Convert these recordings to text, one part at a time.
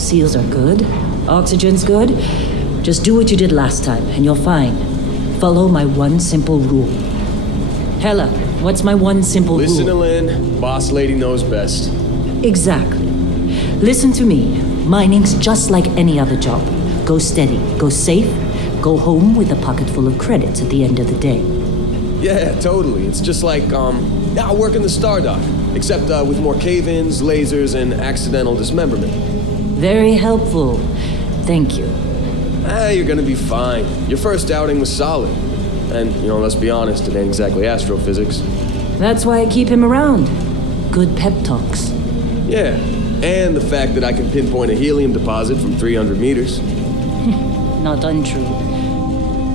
Seals are good. Oxygen's good. Just do what you did last time, and you're fine. Follow my one simple rule. Hella, what's my one simple rule? Listen to Lynn. Boss lady knows best. Exactly. Listen to me. Mining's just like any other job. Go steady, go safe, go home with a pocket full of credits at the end of the day. Yeah, totally. It's just like, working the Stardock. Except with more cave-ins, lasers, and accidental dismemberment. Very helpful. Thank you. You're gonna be fine. Your first outing was solid. And, let's be honest, it ain't exactly astrophysics. That's why I keep him around. Good pep talks. Yeah, and the fact that I can pinpoint a helium deposit from 300 meters. Not untrue.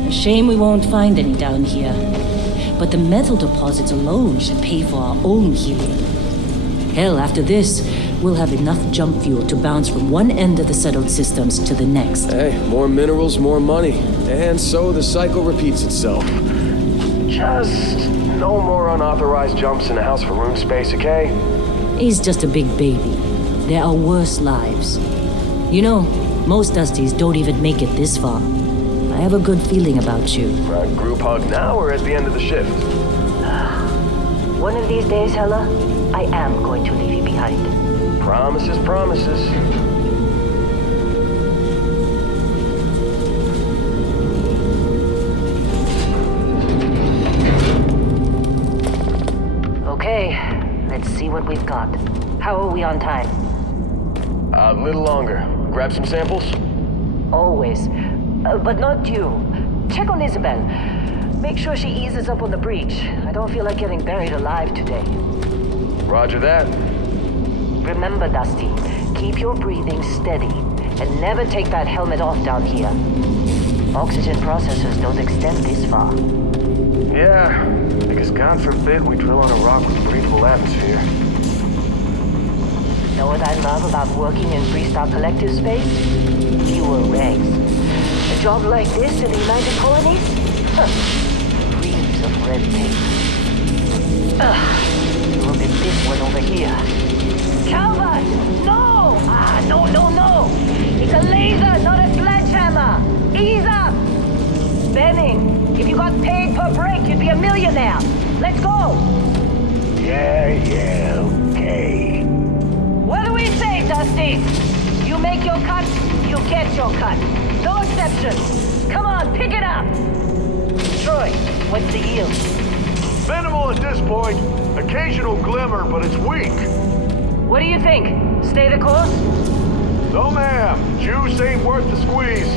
A shame we won't find any down here. But the metal deposits alone should pay for our own helium. Hell, after this, we'll have enough jump fuel to bounce from one end of the settled systems to the next. Hey, more minerals, more money. And so the cycle repeats itself. Just no more unauthorized jumps in the house for room space, okay? He's just a big baby. There are worse lives. Most Dusties don't even make it this far. I have a good feeling about you. Group hug now or at the end of the shift? One of these days, Hella, I am going to leave you behind. Promises, promises. Okay, let's see what we've got. How are we on time? A little longer. Grab some samples? Always. But not you. Check on Isabel. Make sure she eases up on the breach. I don't feel like getting buried alive today. Roger that. Remember, Dusty, keep your breathing steady and never take that helmet off down here. Oxygen processors don't extend this far. Yeah, because God forbid we drill on a rock with a breathable atmosphere. Know what I love about working in Freestar Collective space? Fewer regs. A job like this in the United Colonies? Reams of red tape. Look at this one over here. Calvert! No! No! It's a laser, not a sledgehammer! Ease up! Benning, if you got paid per break, you'd be a millionaire. Let's go! Yeah, okay. What do we say, Dusty? You make your cut, you get your cut. No exceptions. Come on, pick it up. Troy, what's the yield? Minimal at this point. Occasional glimmer, but it's weak. What do you think? Stay the course? No, ma'am. Juice ain't worth the squeeze.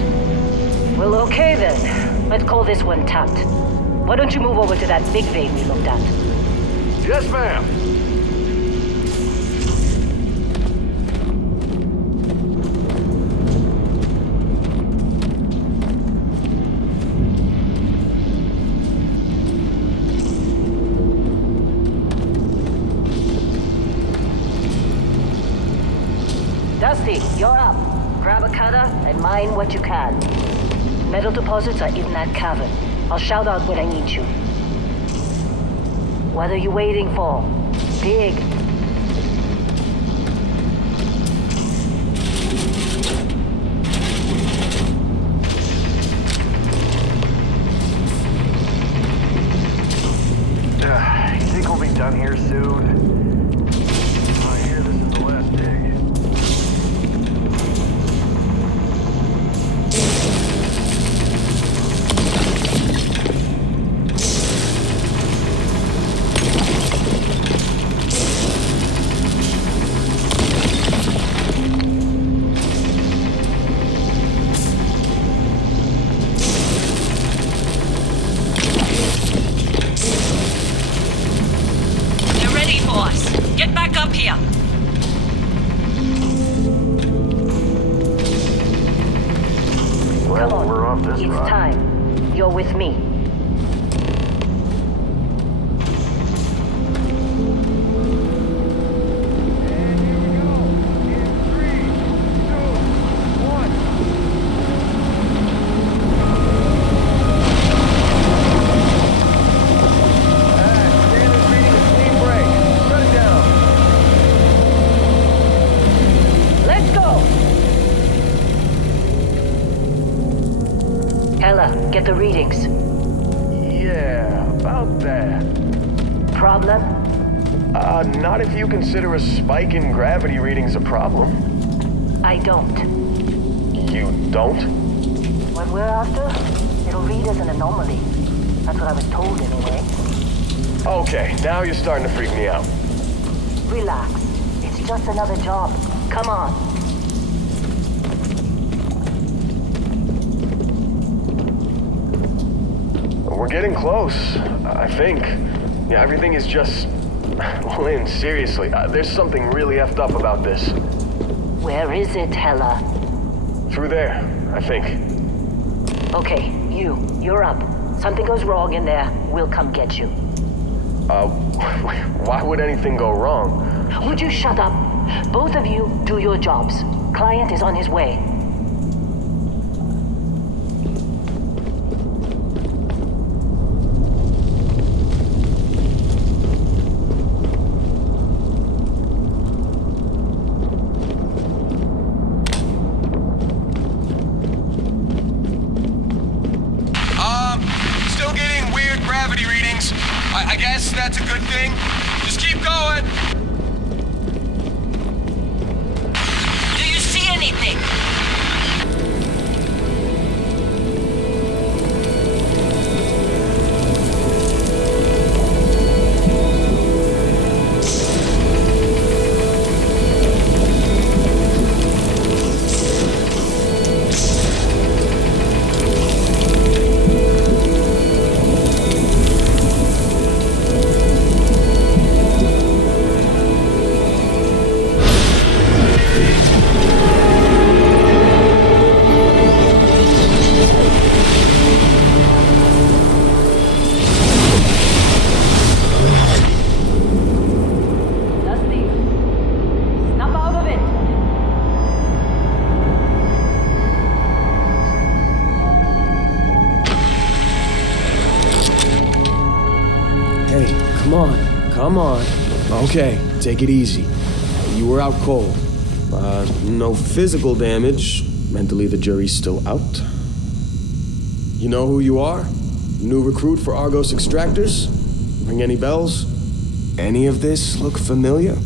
Well, okay then. Let's call this one tapped. Why don't you move over to that big vein we looked at? Yes, ma'am. Dusty, you're up. Grab a cutter and mine what you can. Metal deposits are in that cavern. I'll shout out when I need you. What are you waiting for? Dig. You think we'll be done here soon? I hear this is the last dig. Get back up here. Well, Come on. we're off this It's run. time. You're with me. Let's go. Get the readings. Yeah, about that. Problem? Not if you consider a spike in gravity readings a problem. I don't. You don't? What we're after, it'll read as an anomaly. That's what I was told anyway. Okay, now you're starting to freak me out. Relax. It's just another job. Come on. We're getting close, I think. Yeah, everything is just... Lynn, seriously, there's something really effed up about this. Where is it, Hella? Through there, I think. Okay, you're up. Something goes wrong in there, we'll come get you. Why would anything go wrong? Would you shut up? Both of you do your jobs. Client is on his way. Still getting weird gravity readings. I guess that's a good thing. Just keep going. Do you see anything? Come on. Okay, take it easy. You were out cold. No physical damage. Mentally, the jury's still out. You know who you are? New recruit for Argos Extractors? Ring any bells? Any of this look familiar?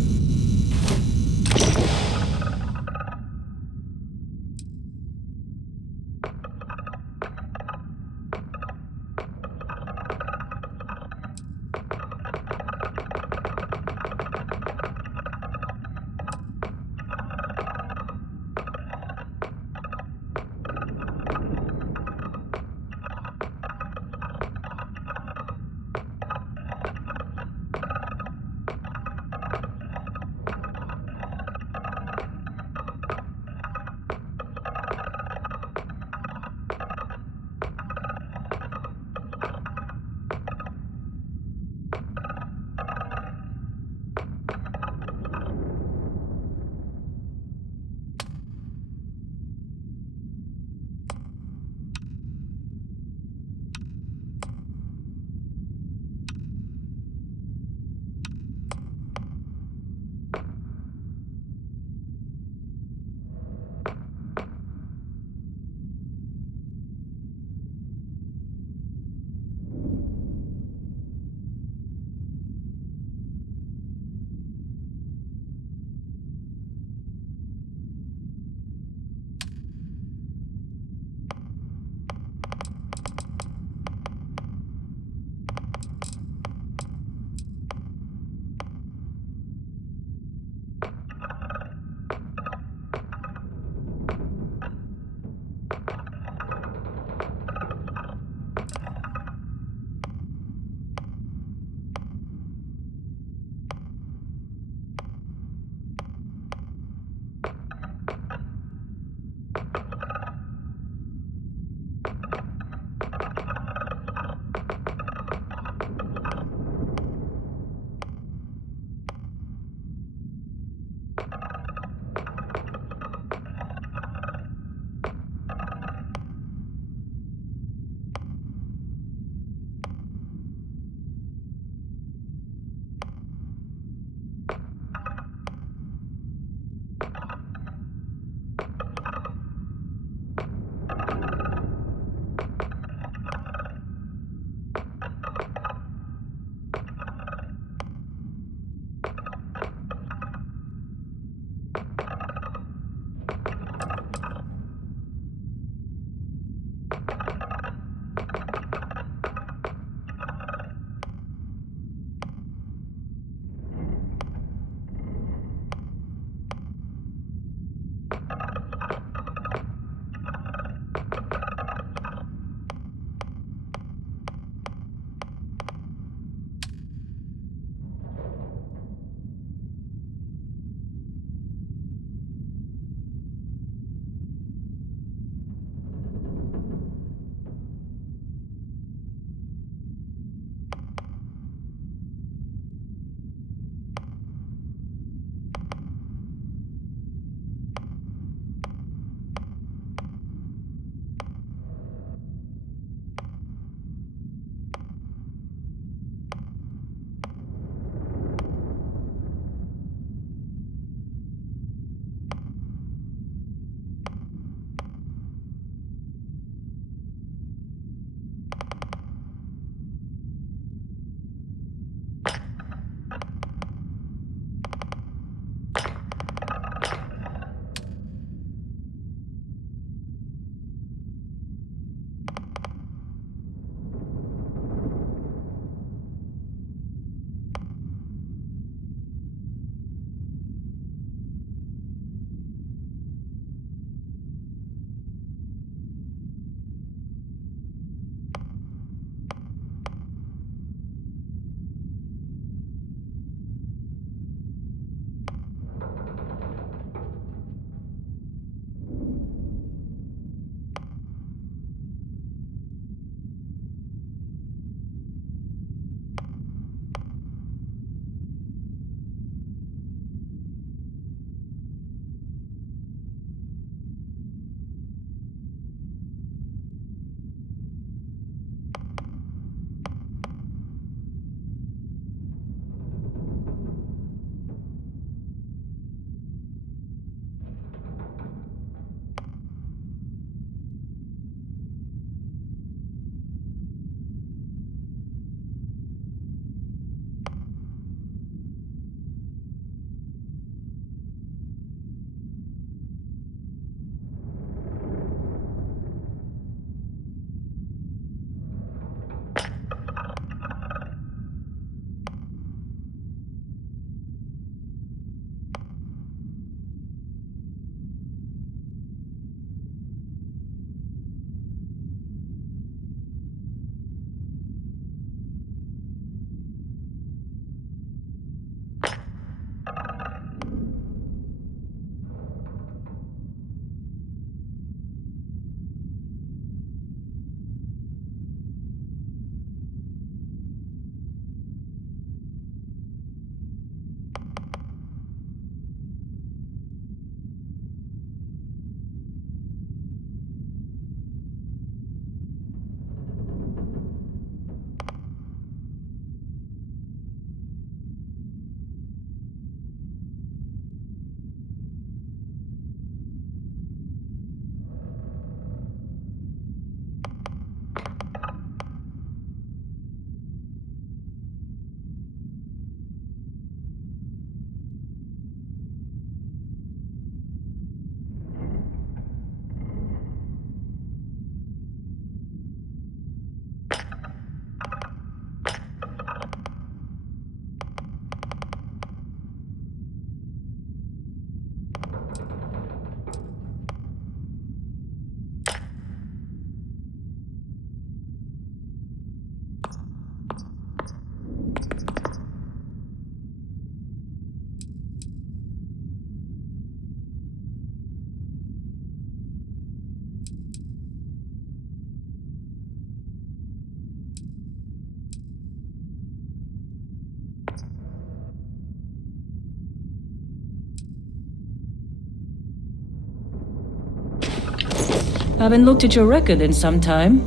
Haven't looked at your record in some time.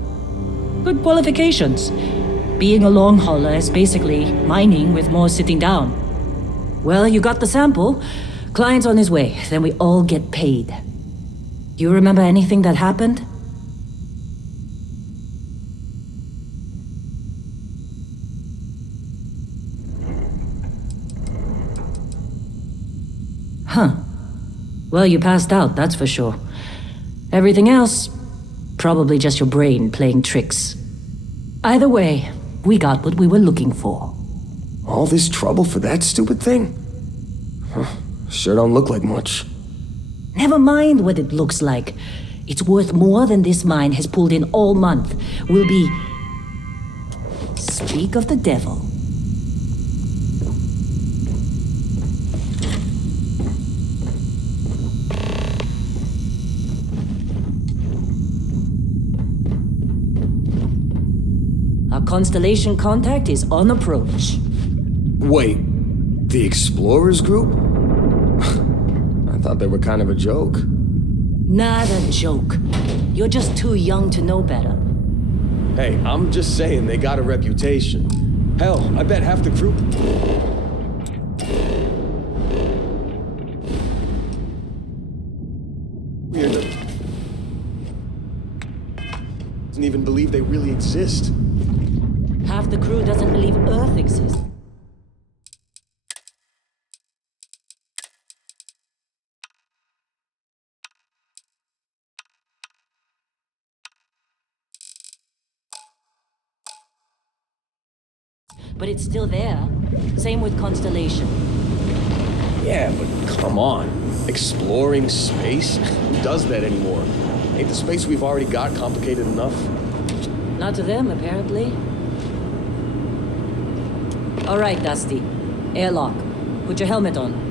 Good qualifications. Being a long hauler is basically mining with more sitting down. Well, you got the sample. Client's on his way, then we all get paid. You remember anything that happened? Huh. Well, you passed out, that's for sure. Everything else, probably just your brain playing tricks. Either way, we got what we were looking for. All this trouble for that stupid thing? Huh. Sure don't look like much. Never mind what it looks like. It's worth more than this mine has pulled in all month. Will be... Speak of the devil. Our constellation contact is on approach. Wait, the Explorers group? I thought they were kind of a joke. Not a joke. You're just too young to know better. Hey, I'm just saying they got a reputation. Hell, I bet half the crew... Weird. Doesn't even believe they really exist. Half the crew doesn't believe Earth exists. But it's still there. Same with Constellation. Yeah, but come on. Exploring space? Who does that anymore? Ain't the space we've already got complicated enough? Not to them, apparently. All right, Dusty. Airlock. Put your helmet on.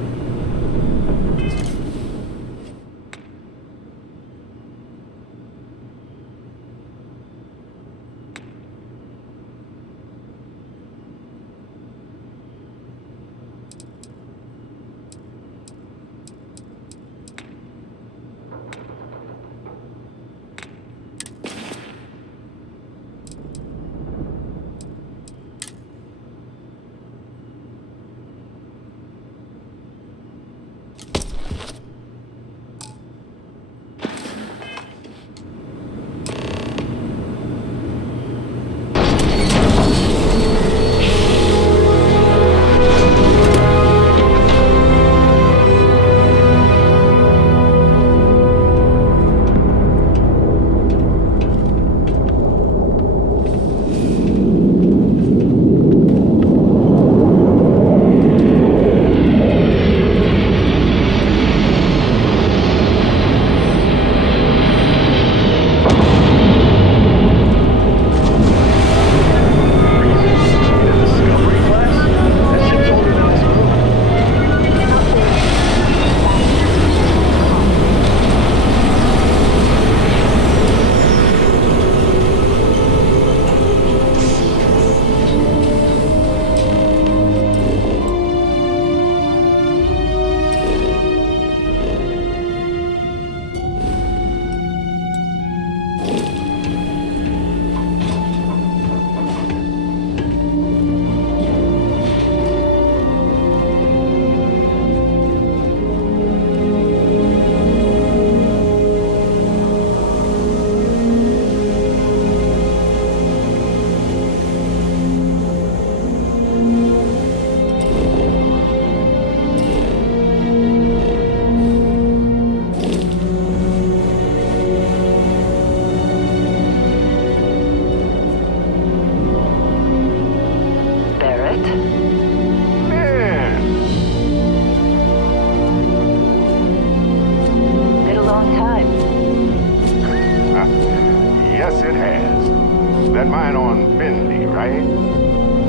Yes, it has. That mine on Bendy, right?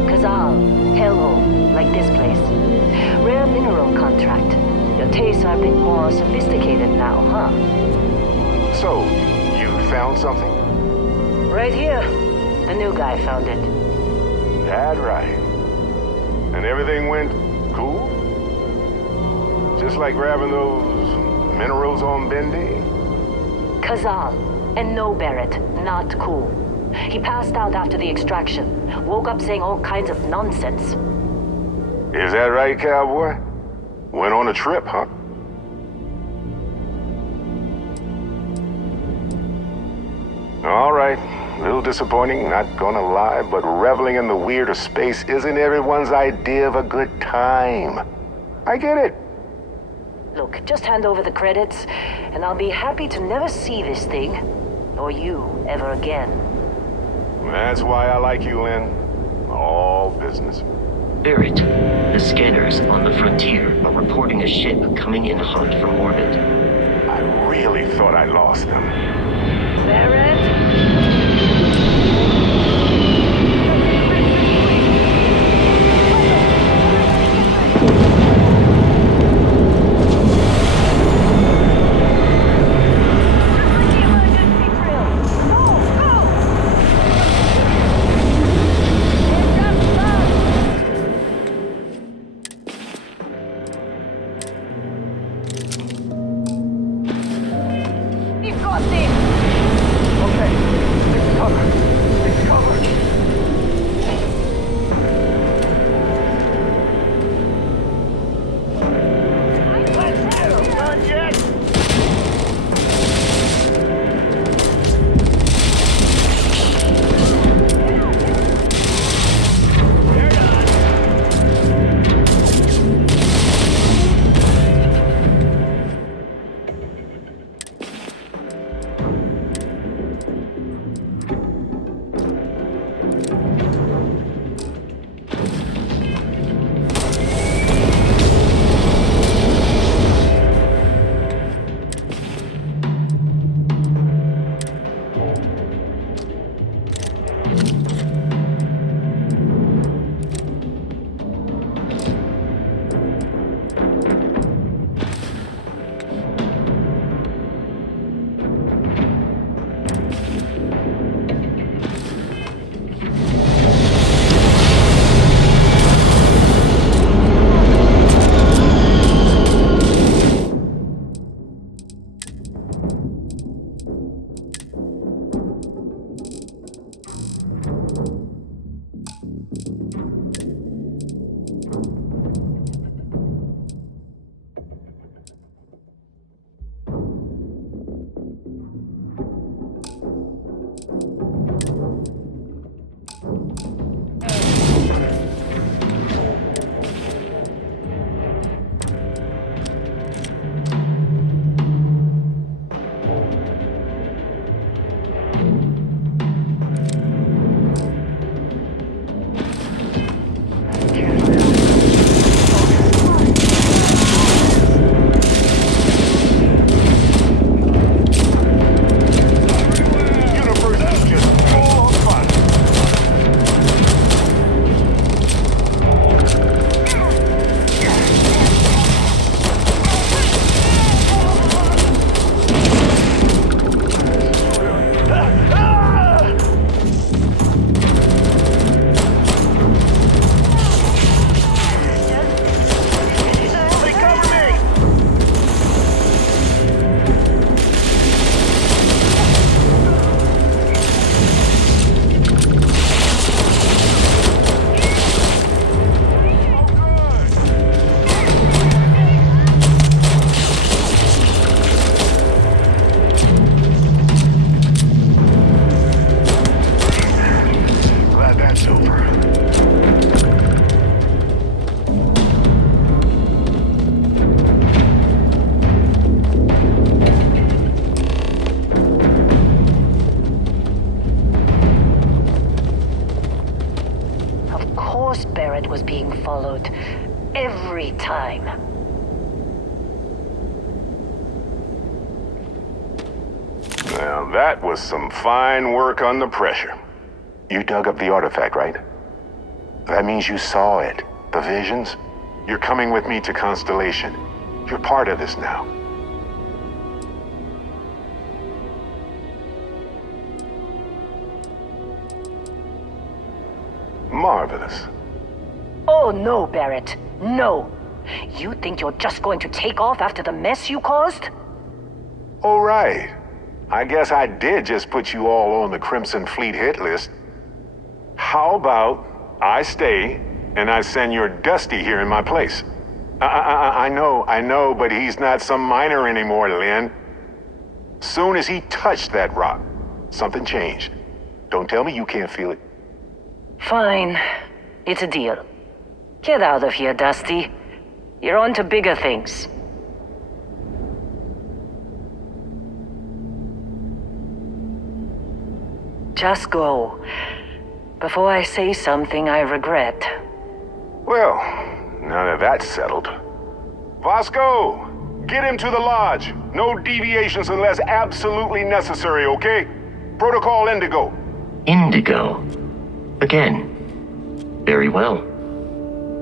Kazal, hellhole, like this place. Rare mineral contract. Your tastes are a bit more sophisticated now, huh? So, you found something? Right here. The new guy found it. That right. And everything went cool? Just like grabbing those minerals on Bendy? Kazal. And no, Barrett, not cool. He passed out after the extraction. Woke up saying all kinds of nonsense. Is that right, cowboy? Went on a trip, huh? All right. A little disappointing, not gonna lie, but reveling in the weird of space isn't everyone's idea of a good time. I get it. Look, just hand over the credits, and I'll be happy to never see this thing, or you, ever again. That's why I like you, Lynn. All business. Barrett, the scanners on the frontier are reporting a ship coming in hot from orbit. I really thought I lost them. Barrett? You've got this! Okay, take cover. Take cover. Let's get him, not yet! They're done. Barrett was being followed. Every time. Now that was some fine work under pressure. You dug up the artifact, right? That means you saw it. The visions? You're coming with me to Constellation. You're part of this now. Marvelous. Oh no, Barrett. No. You think you're just going to take off after the mess you caused? All right. I guess I did just put you all on the Crimson Fleet hit list. How about I stay and I send your Dusty here in my place? I know, but he's not some miner anymore, Lynn. Soon as he touched that rock, something changed. Don't tell me you can't feel it. Fine. It's a deal. Get out of here, Dusty. You're on to bigger things. Just go. Before I say something I regret. Well, now that that's settled. Vasco, Get him to the lodge. No deviations unless absolutely necessary, okay? Protocol Indigo. Indigo. Again. Very well.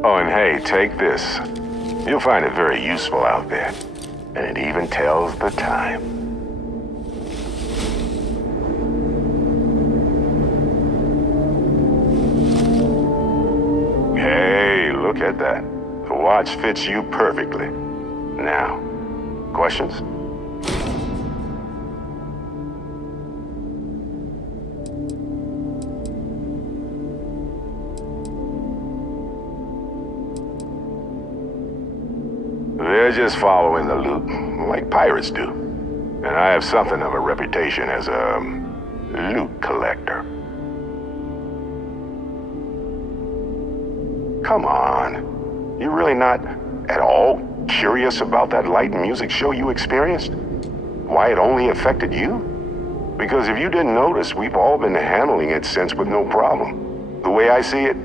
Oh, and hey, take this. You'll find it very useful out there. And it even tells the time. Hey, look at that. The watch fits you perfectly. Now, questions? They're just following the loot, like pirates do. And I have something of a reputation as a loot collector. Come on. You really not at all curious about that light and music show you experienced? Why it only affected you? Because if you didn't notice, we've all been handling it since with no problem. The way I see it,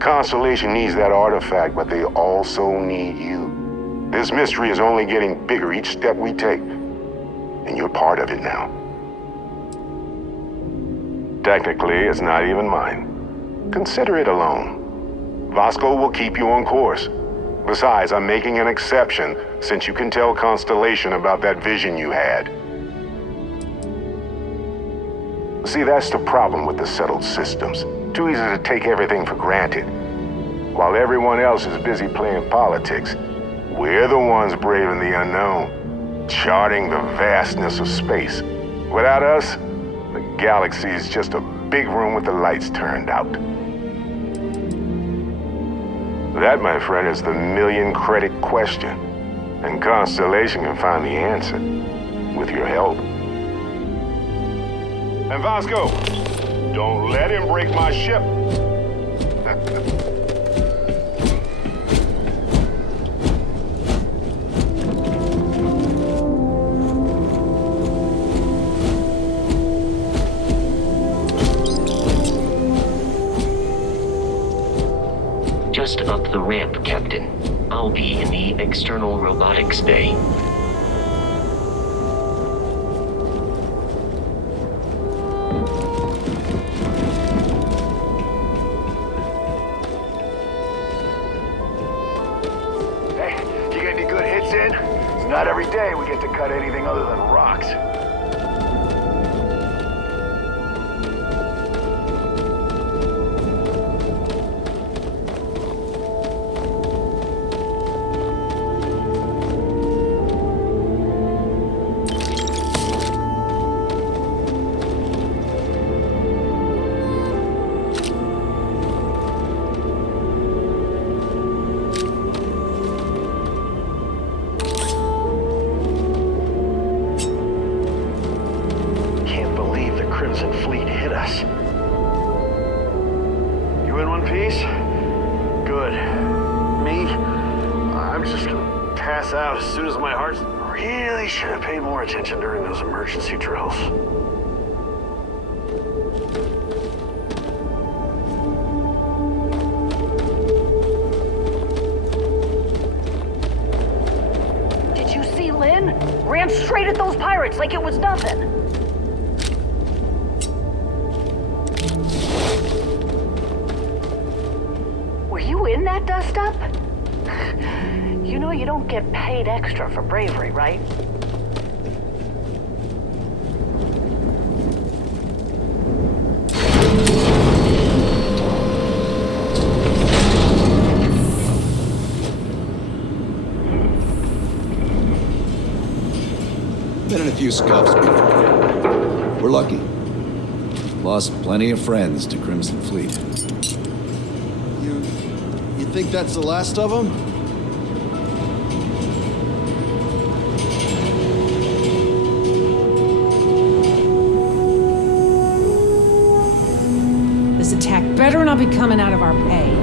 Constellation needs that artifact, but they also need you. This mystery is only getting bigger each step we take. And you're part of it now. Technically, it's not even mine. Consider it a loan. Vasco will keep you on course. Besides, I'm making an exception since you can tell Constellation about that vision you had. See, that's the problem with the settled systems. Too easy to take everything for granted. While everyone else is busy playing politics, we're the ones braving the unknown, charting the vastness of space. Without us, the galaxy is just a big room with the lights turned out. That, my friend, is the million-credit question. And Constellation can find the answer, with your help. And Vasco, don't let him break my ship. Just up the ramp, Captain. I'll be in the external robotics bay. Hey, you get any good hits in? It's not every day we get to cut anything other than rocks. Out as soon as my heart really should have paid more attention during those emergency drills. Did you see Lynn? Ran straight at those pirates like it was nothing. Were you in that dust-up? You know you don't get paid extra for bravery, right? Been in a few scuffs before. We're lucky. Lost plenty of friends to Crimson Fleet. You think that's the last of them? This attack better not be coming out of our pay.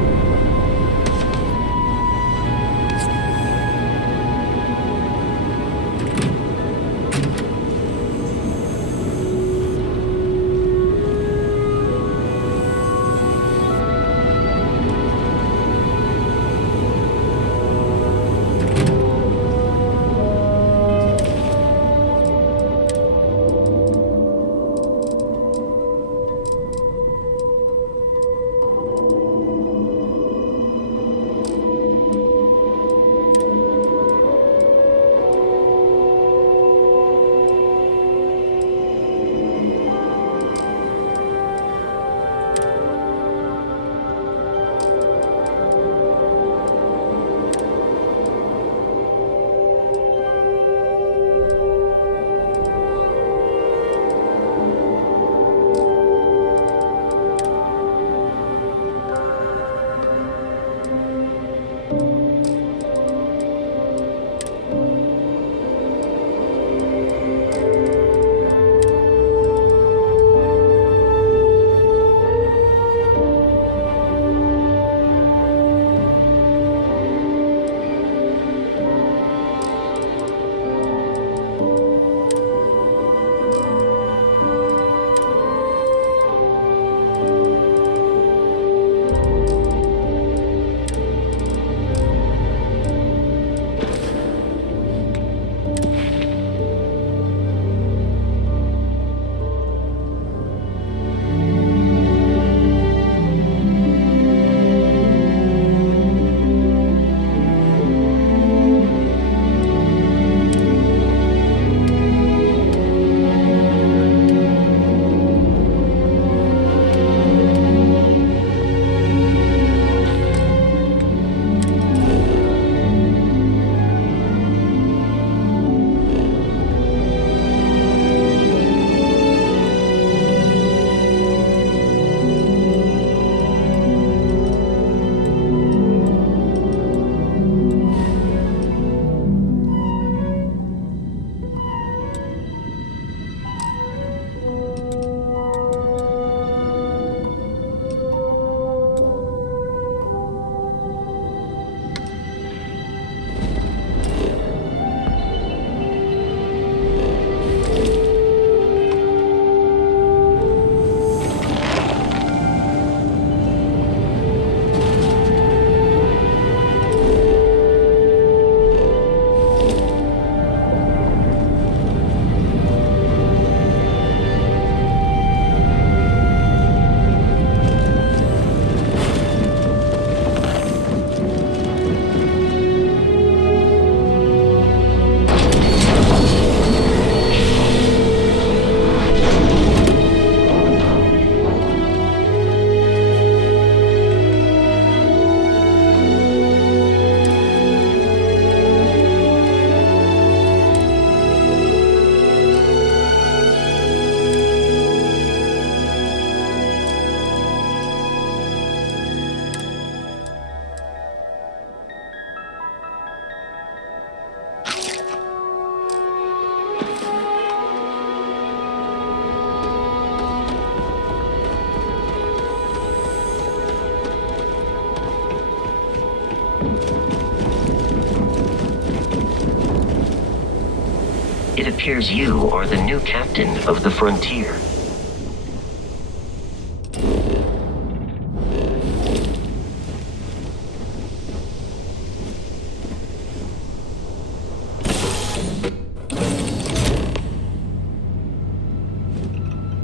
appears you are the new captain of the frontier.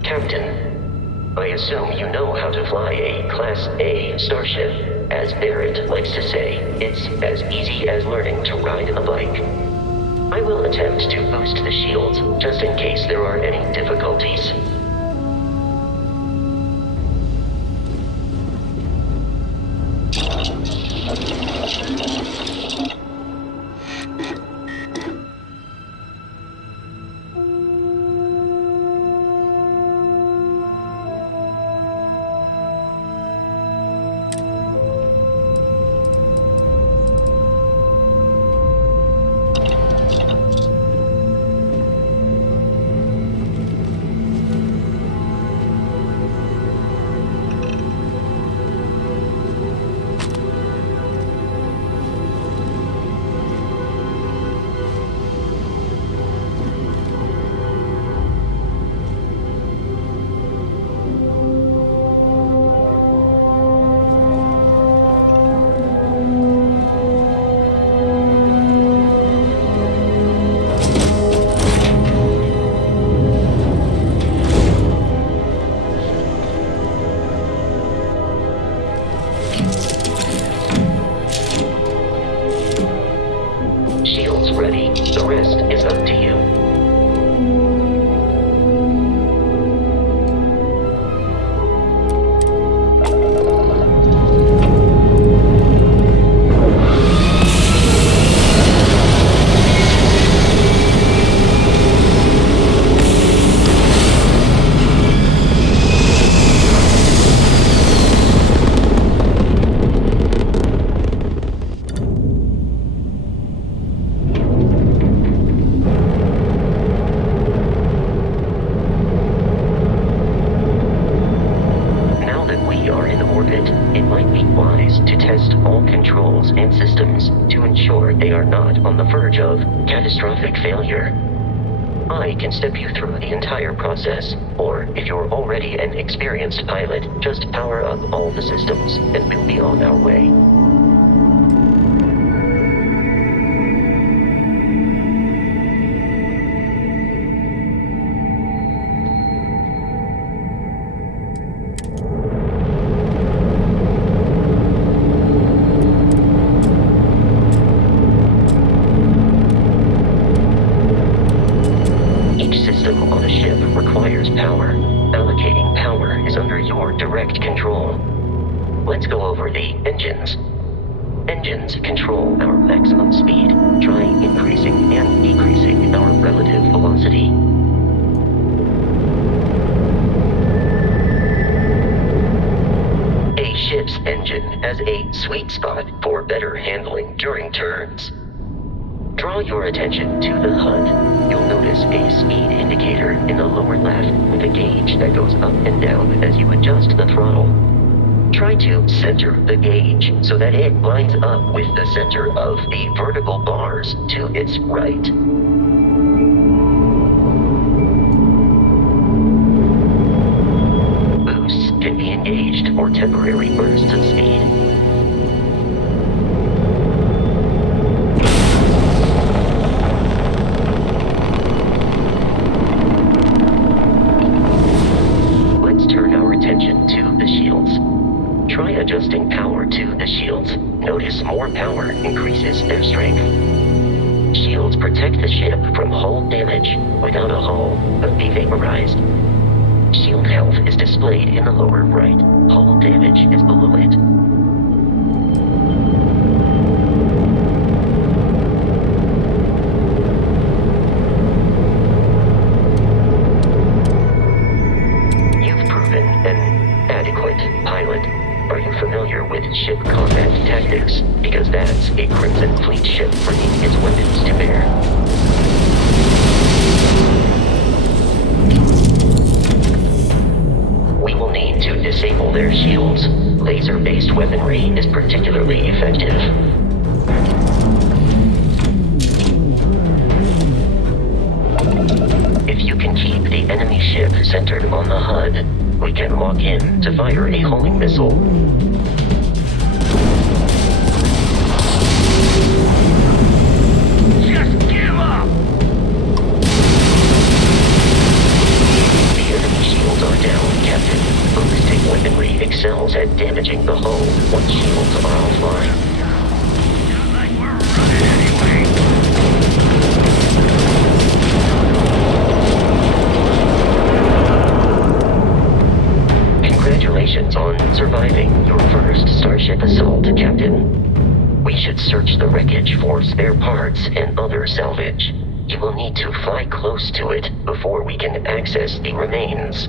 Captain, I assume you know how to fly a Class A starship. As Barrett likes to say, it's as easy as learning to ride a bike. I will attempt to boost the shields, just in case there are any difficulties. Shields ready. The rest is up to you. It might be wise to test all controls and systems to ensure they are not on the verge of catastrophic failure. I can step you through the entire process, or if you're already an experienced pilot, just power up all the systems and we'll be on our way. On a ship requires power. Allocating power is under your direct control. Let's go over the engines. Engines control our maximum speed, try increasing and decreasing our relative velocity. A ship's engine has a sweet spot for better handling during turns. Draw your attention to the HUD. You'll notice a speed indicator in the lower left with a gauge that goes up and down as you adjust the throttle. Try to center the gauge so that it lines up with the center of the vertical bars to its right. Boosts can be engaged for temporary bursts of speed. Try adjusting power to the shields. Notice more power increases their strength. Shields protect the ship from hull damage. Without a hull, but be vaporized. Shield health is displayed in the lower right. Hull damage is below it. You've proven an adequate pilot. Are you familiar with ship combat tactics? Because that's a Crimson Fleet ship bringing its weapons to bear. We will need to disable their shields. Laser-based weaponry is particularly effective. If you can keep the enemy ship centered on the HUD, we can lock in to fire a homing missile. Just give up! The enemy shields are down, Captain. Ballistic weaponry excels at damaging the hull once shields are offline. Not like we're running anyway. Congratulations on surviving your first Starship assault, Captain. We should search the wreckage for spare parts and other salvage. You will need to fly close to it before we can access the remains.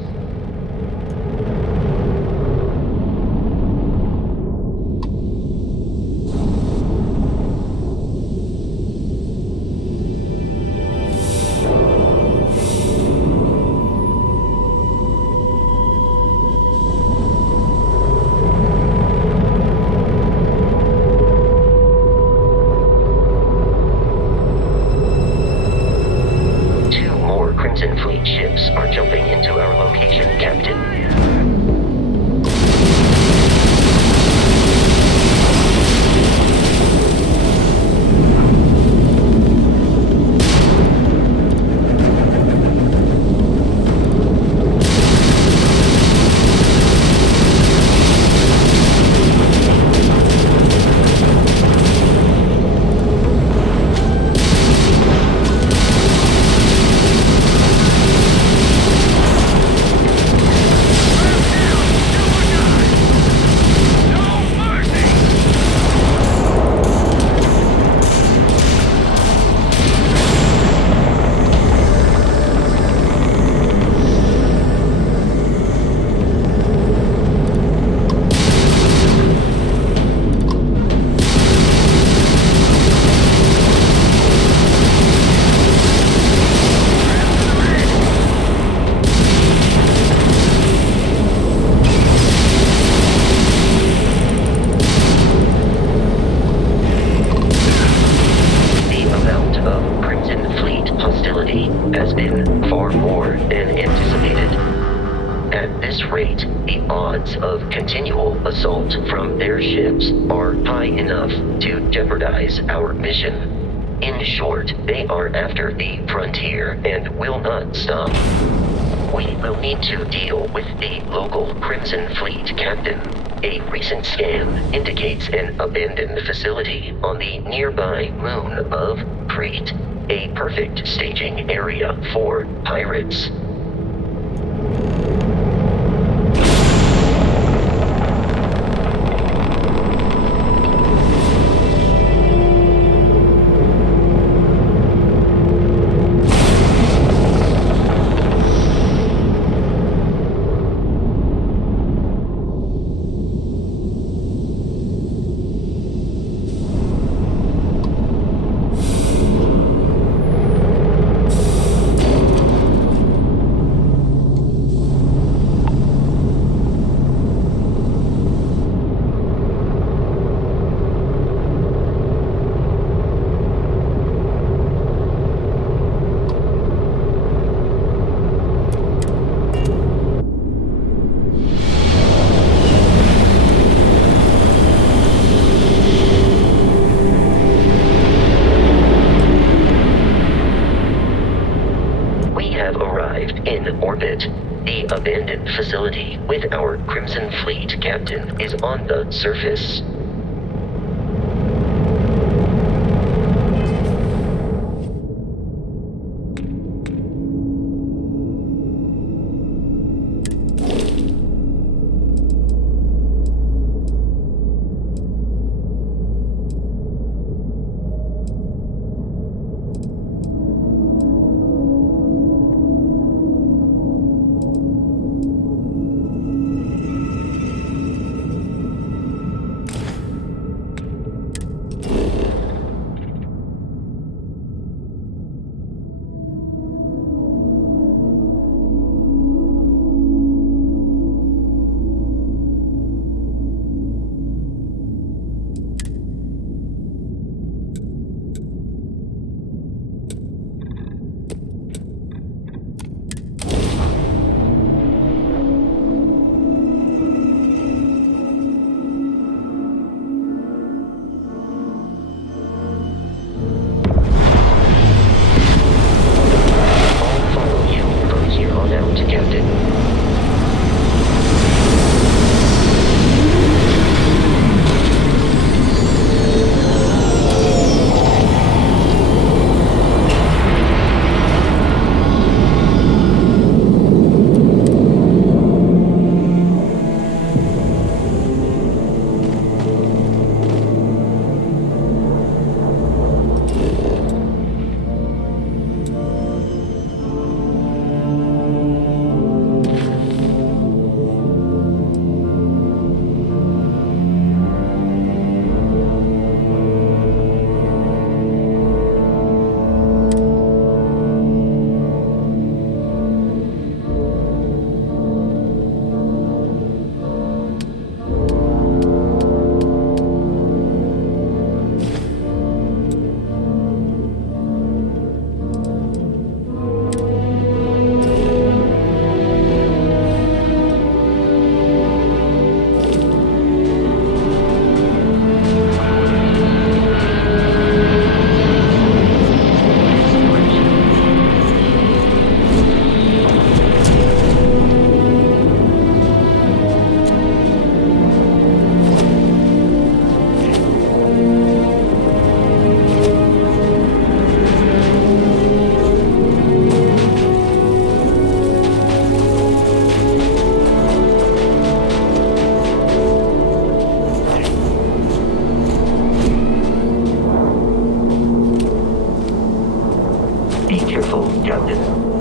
Crimson Fleet ships are jumping into our location, Captain. Has been far more than anticipated. At this rate, the odds of continual assault from their ships are high enough to jeopardize our mission. In short, they are after the frontier and will not stop. We will need to deal with the local Crimson Fleet captain. A recent scan indicates an abandoned facility on the nearby moon of Crete, a perfect staging area for pirates. In orbit, the abandoned facility with our Crimson Fleet captain is on the surface.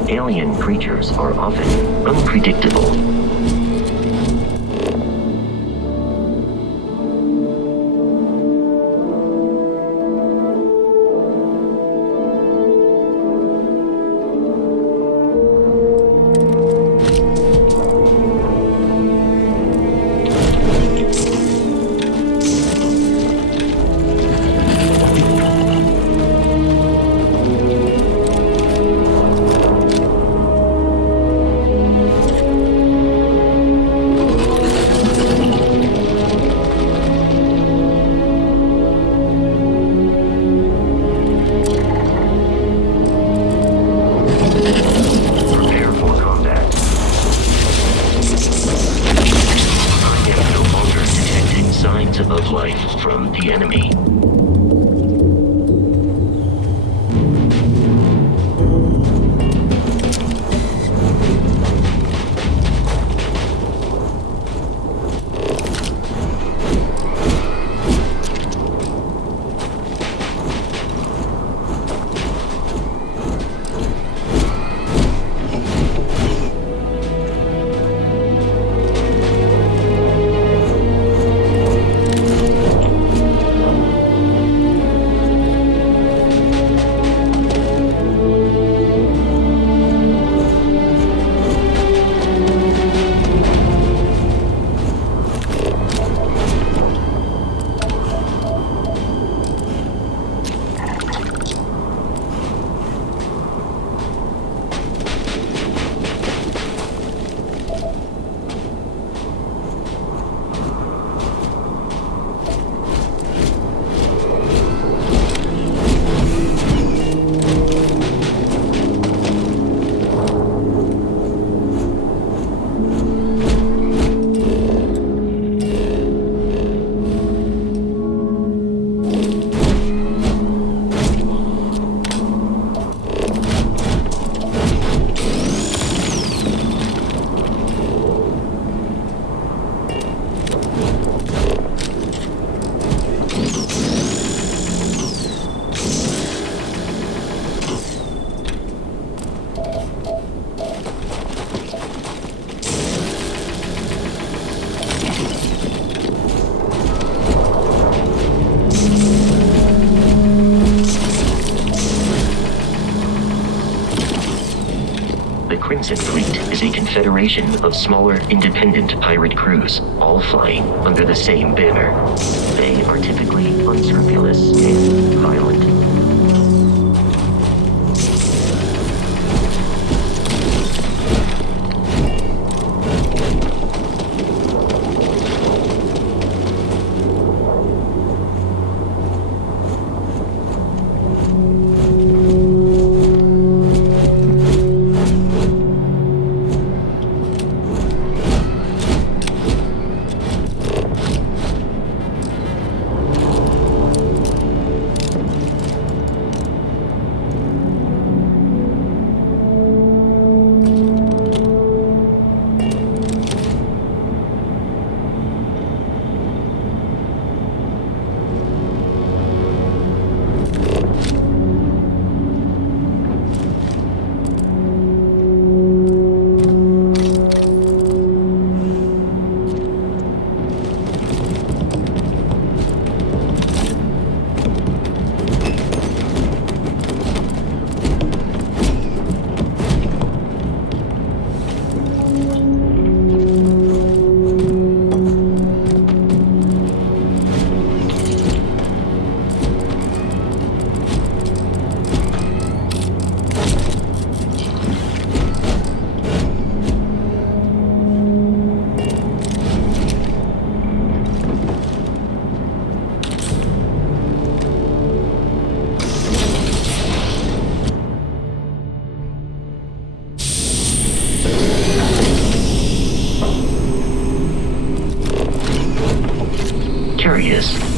Alien creatures are often unpredictable. Of life from the enemy. Crimson Fleet is a confederation of smaller, independent pirate crews, all flying under the same banner. They are typically unscrupulous and violent.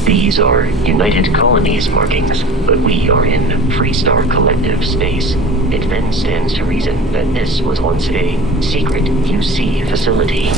These are United Colonies markings, but we are in Freestar Collective space. It then stands to reason that this was once a secret UC facility.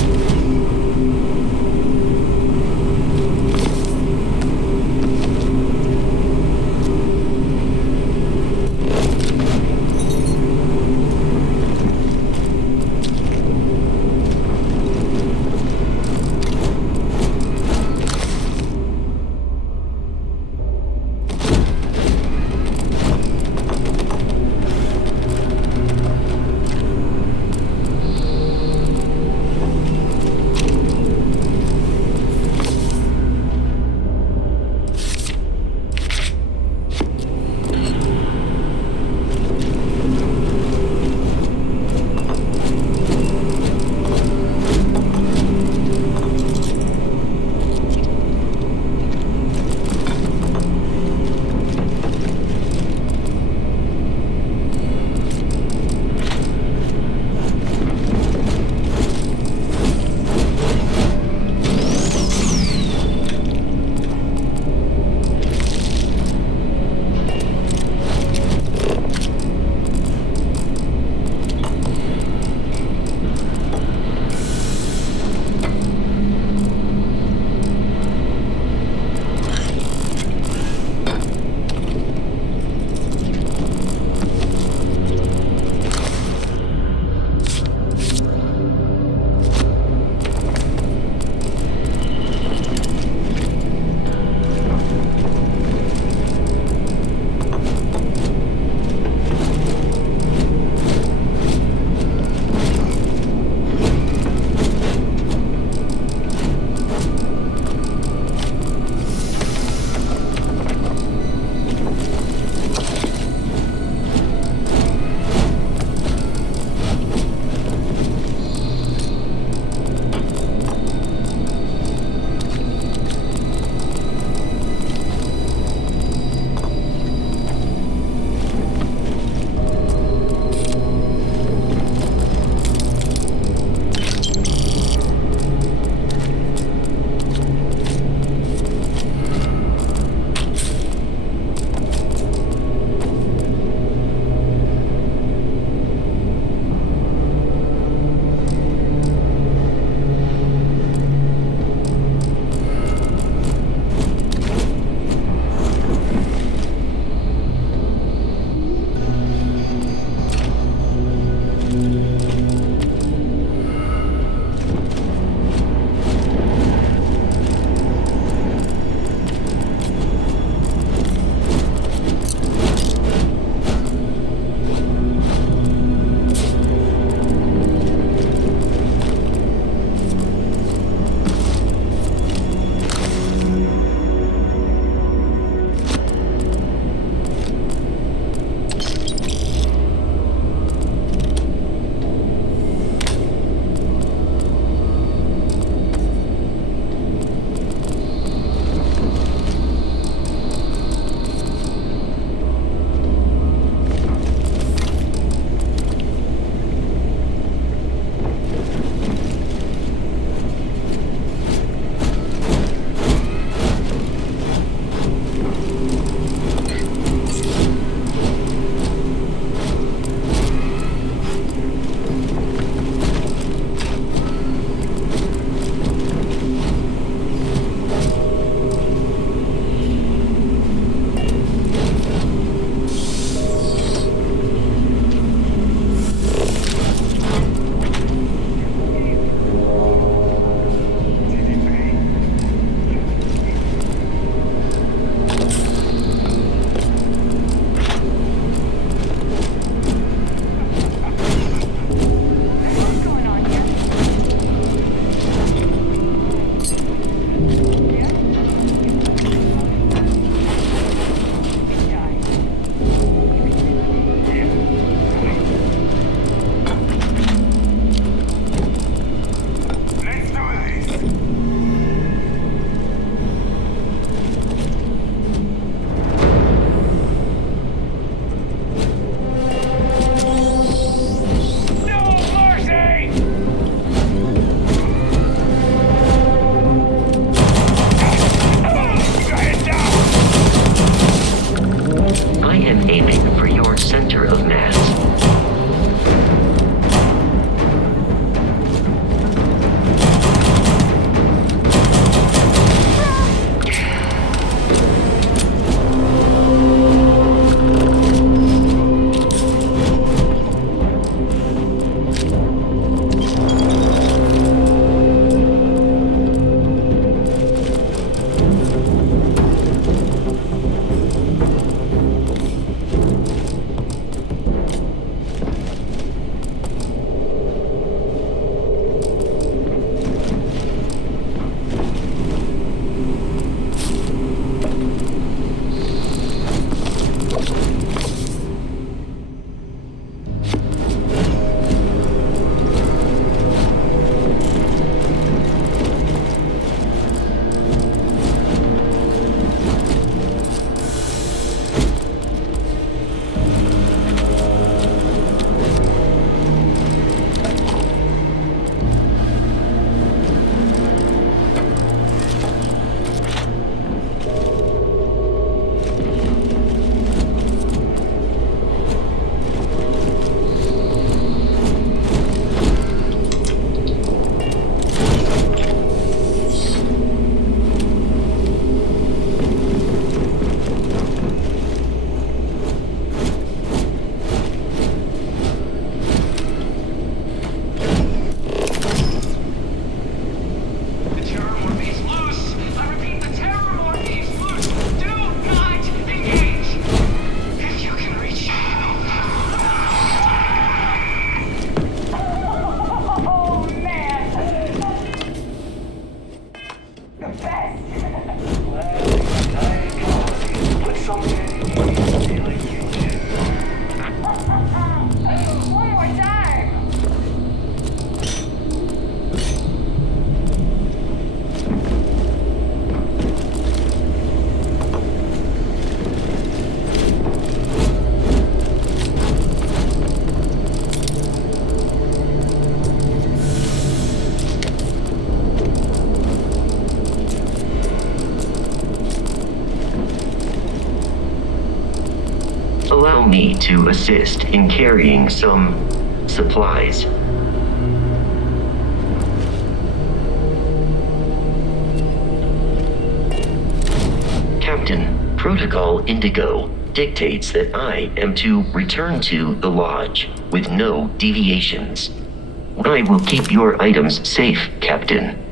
me to assist in carrying some supplies. Captain, Protocol Indigo dictates that I am to return to the lodge with no deviations. I will keep your items safe, Captain.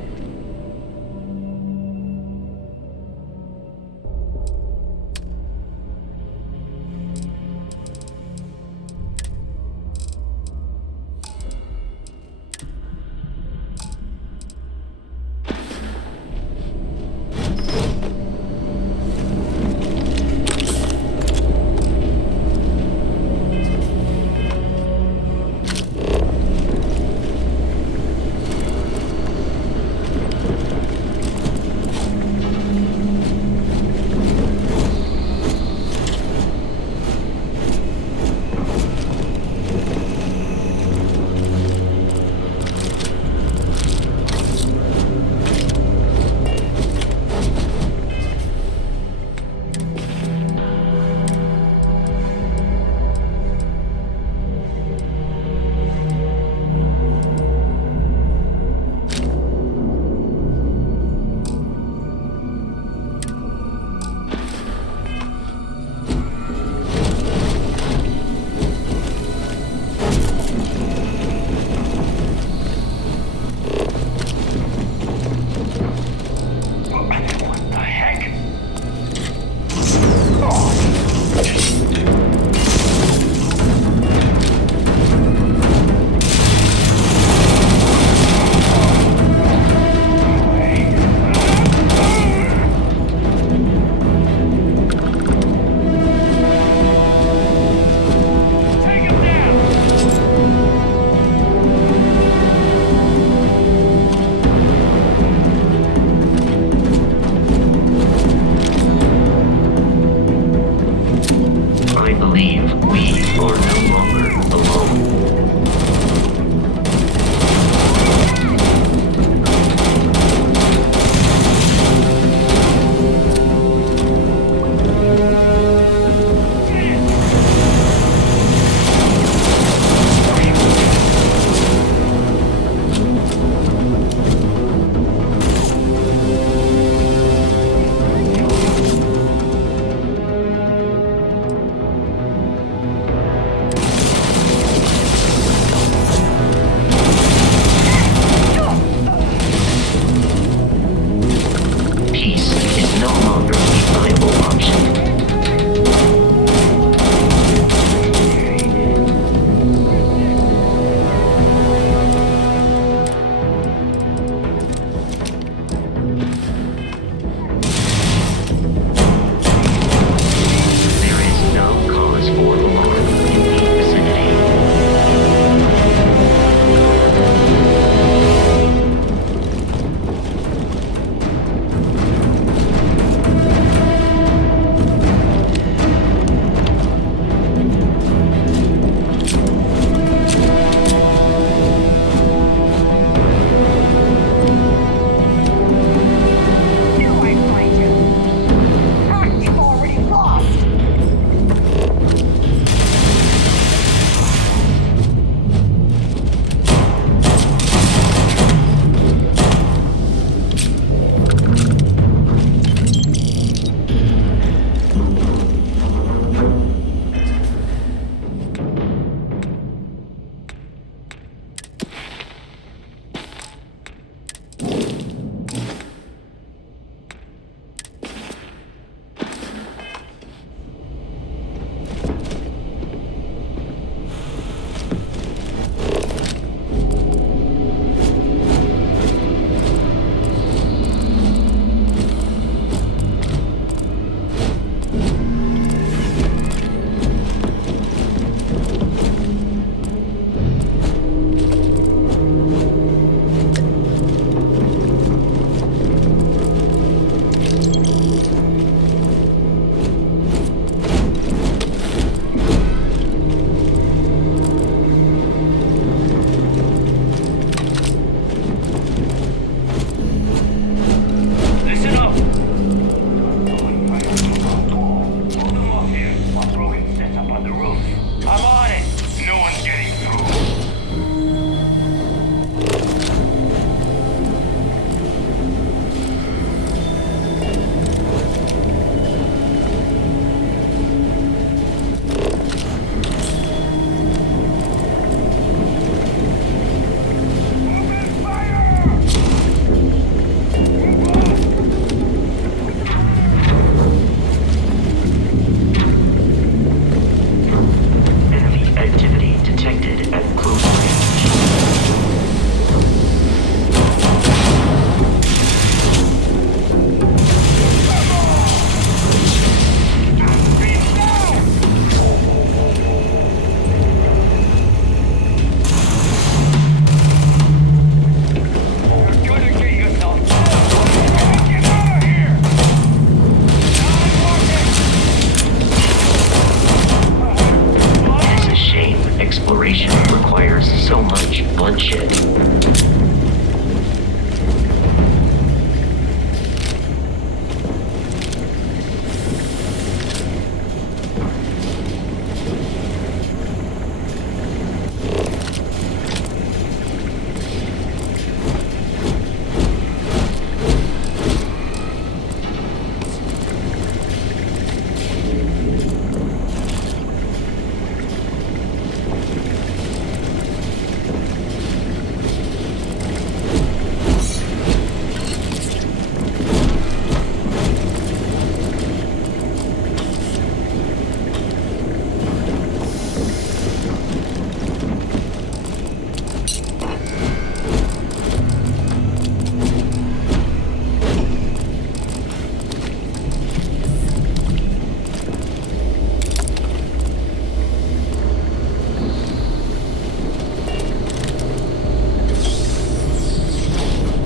much bloodshed.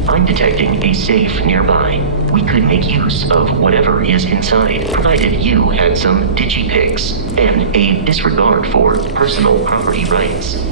I'm detecting a safe nearby. We could make use of whatever is inside, provided you had some digipics and a disregard for personal property rights.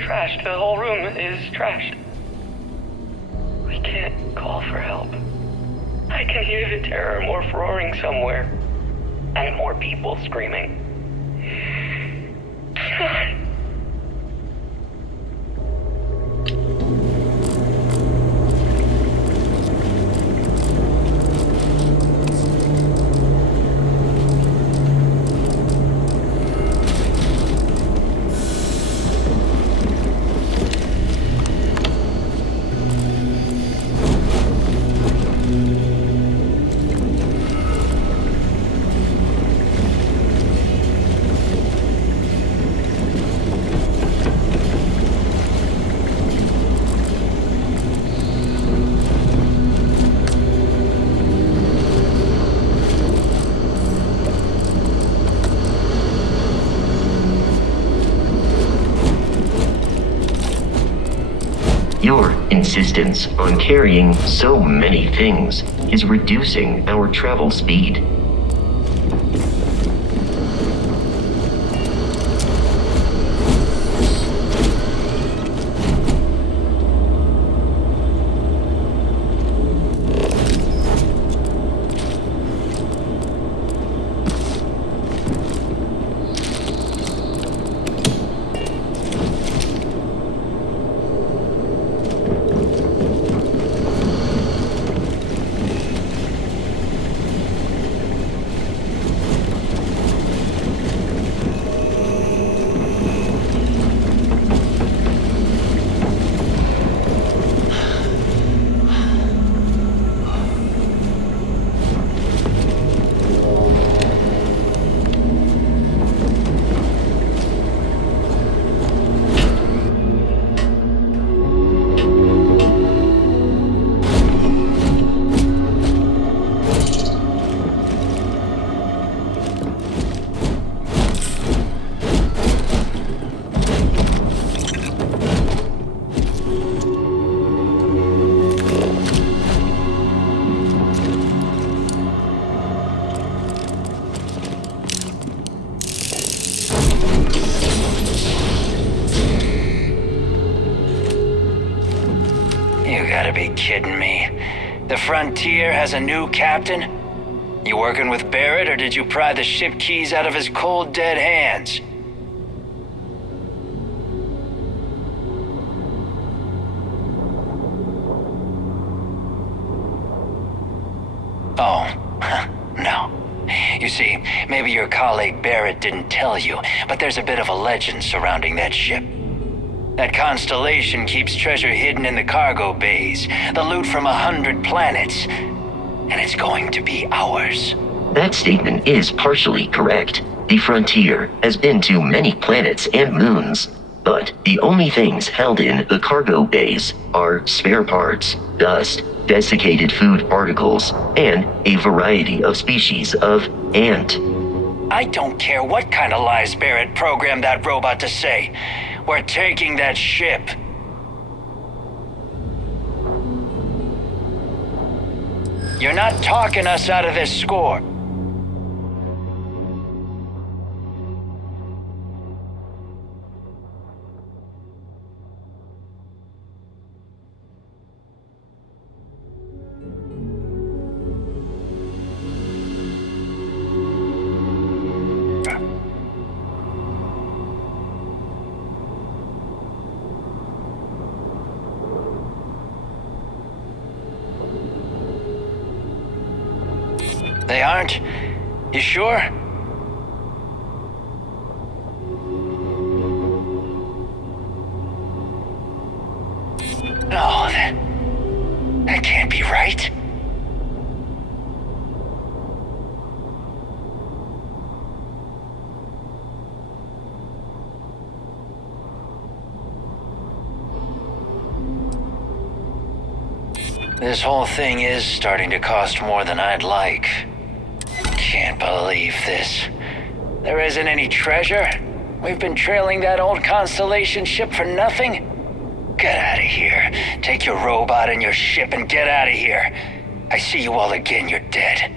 Trashed. The whole room is trashed. We can't call for help. I can hear the terror morph roaring somewhere. And more people screaming. God. Your insistence on carrying so many things is reducing our travel speed. be kidding me. The Frontier has a new captain? You working with Barrett, or did you pry the ship keys out of his cold, dead hands? Oh, no. You see, maybe your colleague Barrett didn't tell you, but there's a bit of a legend surrounding that ship. That constellation keeps treasure hidden in the cargo bays, the loot from 100 planets, and it's going to be ours. That statement is partially correct. The Frontier has been to many planets and moons, but the only things held in the cargo bays are spare parts, dust, desiccated food particles, and a variety of species of ant. I don't care what kind of lies Barrett programmed that robot to say. We're taking that ship. You're not talking us out of this score. They aren't? You sure? No, that can't be right. This whole thing is starting to cost more than I'd like. Can't believe this. There isn't any treasure? We've been trailing that old Constellation ship for nothing? Get out of here. Take your robot and your ship and get out of here. I see you all again, you're dead.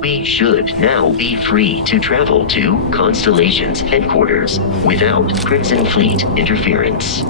We should now be free to travel to Constellation's headquarters without Crimson Fleet interference.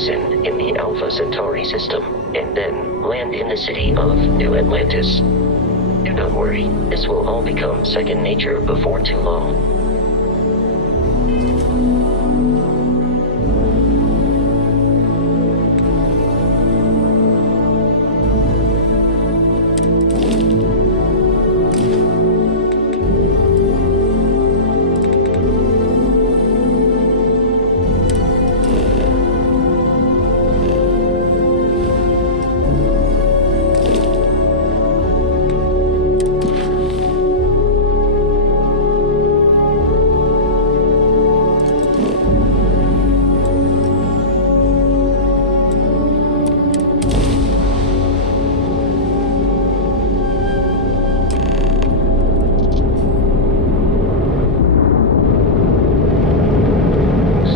jettison in the Alpha Centauri system, and then land in the city of New Atlantis. Do not worry, this will all become second nature before too long.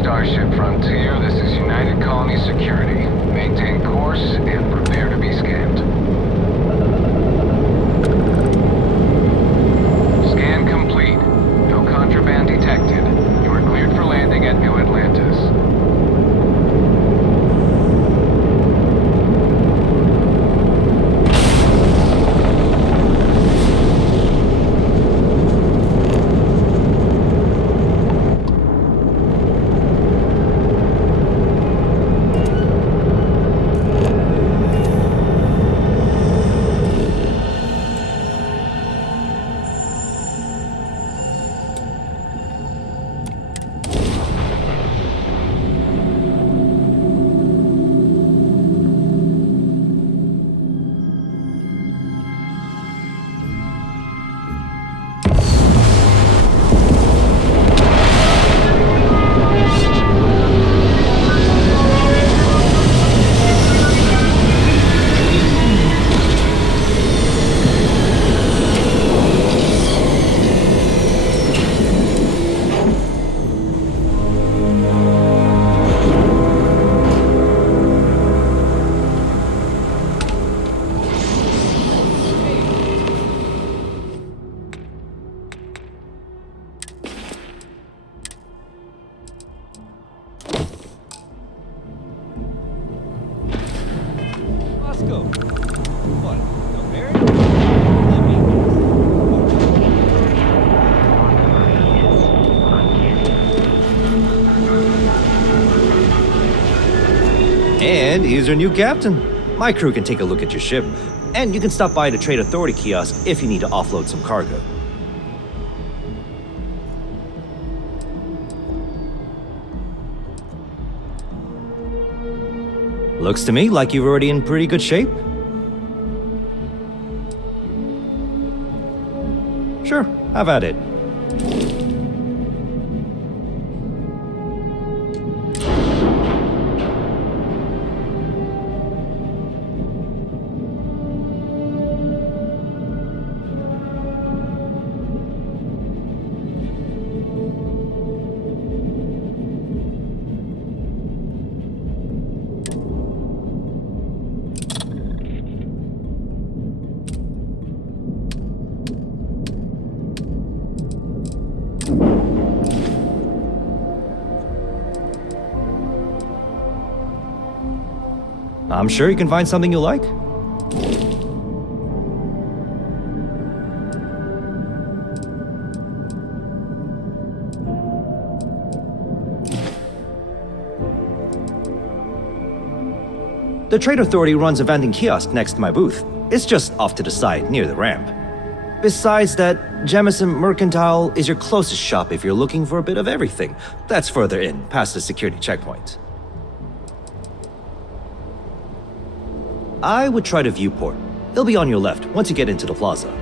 Starship Frontier, this is United Colony Security. Maintain course and prepare to be scanned. Scan complete. No contraband detected. You are cleared for landing at New Atlantis. And here's your new captain. My crew can take a look at your ship, and you can stop by the Trade Authority kiosk if you need to offload some cargo. Looks to me like you're already in pretty good shape. Sure, have at it. I'm sure you can find something you like. The Trade Authority runs a vending kiosk next to my booth. It's just off to the side, near the ramp. Besides that, Jemison Mercantile is your closest shop if you're looking for a bit of everything. That's further in, past the security checkpoint. I would try the viewport. It'll be on your left once you get into the plaza.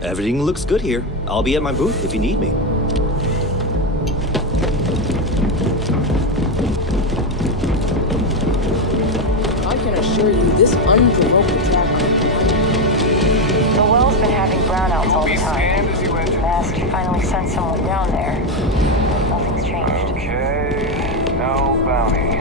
Everything looks good here. I'll be at my booth if you need me. I can assure you this unprovoked attack on the The well's been having brownouts all the time. Mast finally sent someone down there. But nothing's changed. Okay, no bounty.